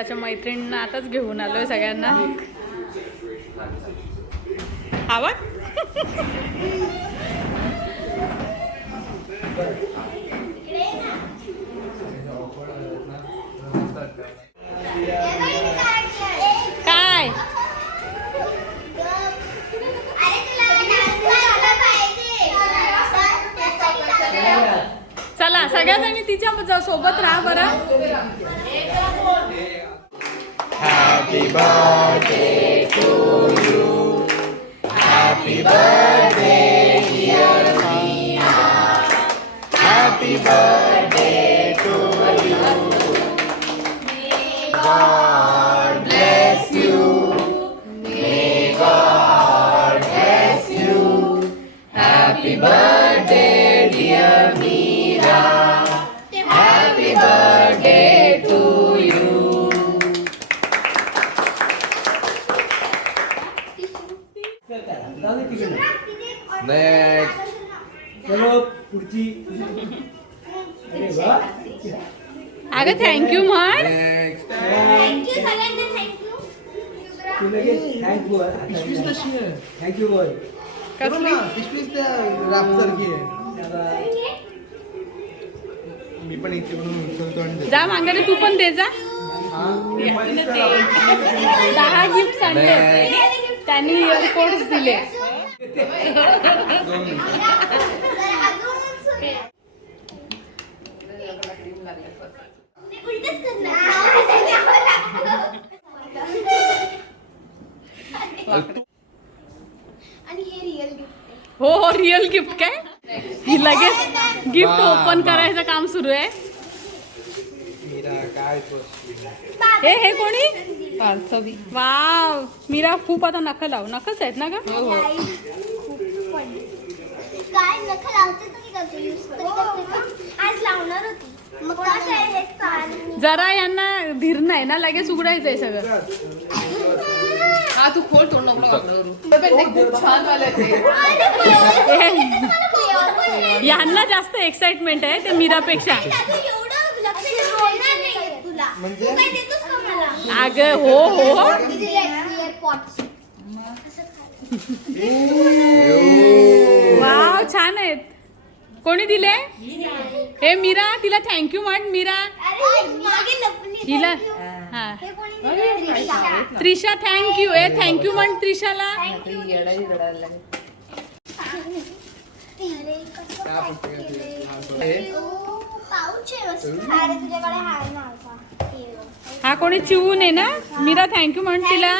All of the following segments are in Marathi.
मीराच्या मैत्रिणींना आताच घेऊन आलोय सगळ्यांना. आवाज काय चला सगळ्याजणी तिच्या सोबत राहा बरं birthday. Next. चलो पुढची. अरे वा. अगं थँक्यू म्हण. Next. तू लगेच थँक्यू पिशवीच तशी आहे? थँक्यू बोल. बघ ना, पिशवीच त्या रापसारखी आहे. मी पण इथे म्हणून उचलतो आणि. जा मांगारे तू पण दे जा. दहा गिफ्ट आणले. त्यांनी इयरपोर्ट्स दिले. हे हो हो रिअल गिफ्ट काय? ही लगेच गिफ्ट ओपन करायचं काम सुरू आहे. हे हे कोणी? वाव. मीरा खूप आता नख लाव. नखच आहेत ना ग काय नख लावते तरी करतो यूज आज लावणार होती मग कसं आहे हे चाल जरा यांना धीर नाही ना लगेच उघडायचंय सगळं हा तू खोल तोंड नको वाकडं करू खूप छान वाले ते हे, यांना जास्त एक्साइटमेंट आहे ते मीरापेक्षा एवढं लक्ष देणार नाही तुला म्हणजे? तू काय देतोस का मला अगं हो हो वाव छान आहेत कोणी दिले? हे मीरा तिला थँक्यू म्हण मीरा. अरे मागे लपली हिला हा. हे कोणी दिलं? त्रिशा. थँक्यू ए थँक्यू म्हण त्रिशाला? हा, कोणी चिवून आहे ना? मीरा थँक्यू म्हण तिला.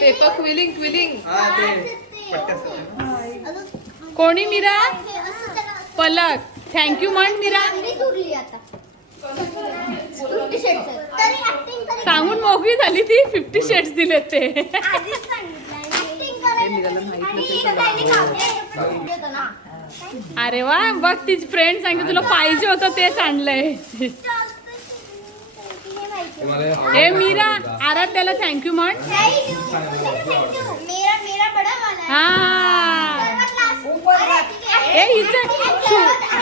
पेपर क्विलिंग क्विलिंग कोणी मीरा? पलक. थँक्यू म्हण मीरा. सांगून मोकळी झाली ती. फिफ्टी शेड्स दिले ते. अरे वा बघ तिची फ्रेंड सांगते तुला पाहिजे होतं तेच आणलंय. हे मीरा आराध्याला थँक्यू म्हण. हा. हे शु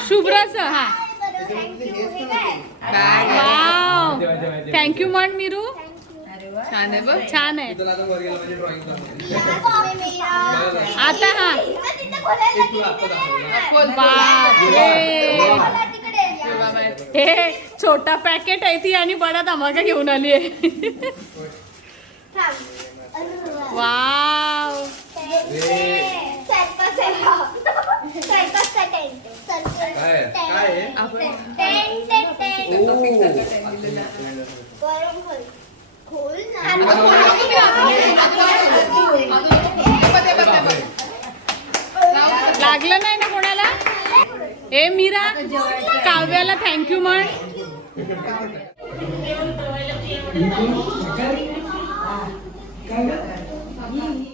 शुभ्राचं हा. वाव. थँक्यू म्हण मीरू. छान आहे बघ छान आहे. आता हा. हे. छोटा पॅकेट आहे ती आणि बडा धमाका घेऊन आली आहे थांब. अरे वा. वाव सरपंच आहे हा. सरपंचचा tent आहे. सरपंच काय? tent. काय आहे? tent, tent, tent. गरम खोल. खोल ना. लागलं नाही ना कोणाला? हे मीरा काव्याला थँक्यू म्हण. जेवतो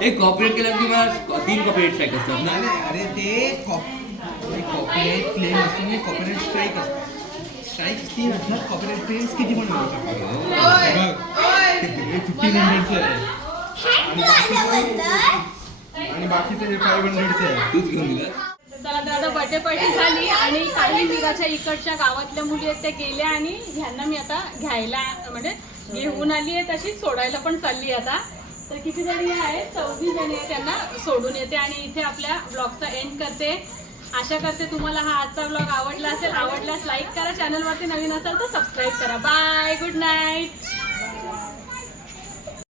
एक कॉपरेट केलं की मला तीन कॉपरेट स्ट्राईक असतात. ना अरे अरे ते कॉपीराईट क्लेम असतो म्हणजे कॉपीराईट स्ट्राईक असतो. स्ट्राईक तीन असणार कॉपीराईट क्लेम्स किती पण फिफ्टीन हंड्रेडचं आहे. आणि बाकीचं हे फाईव्ह हंड्रेडचं आहे. तूच घेऊन दिलं. चला तर आता बर्थडे पार्टी झाली आणि काही मीराच्या इकडच्या गावातल्या मुली आहेत त्या गेल्या आणि ह्यांना मी आता घ्यायला म्हणजे घेऊन आली आहे तशीच सोडायला पण चालली आता. तर किती जणी आहेत? चौघी जणी आहे त्यांना सोडून येते आणि इथे आपल्या ब्लॉगचा एंड करते. आशा करते तुम्हाला हा आजचा ब्लॉग आवडला असेल. आवडल्यास लाईक करा. चॅनलवरती नवीन असेल तर सबस्क्राईब करा. Bye good night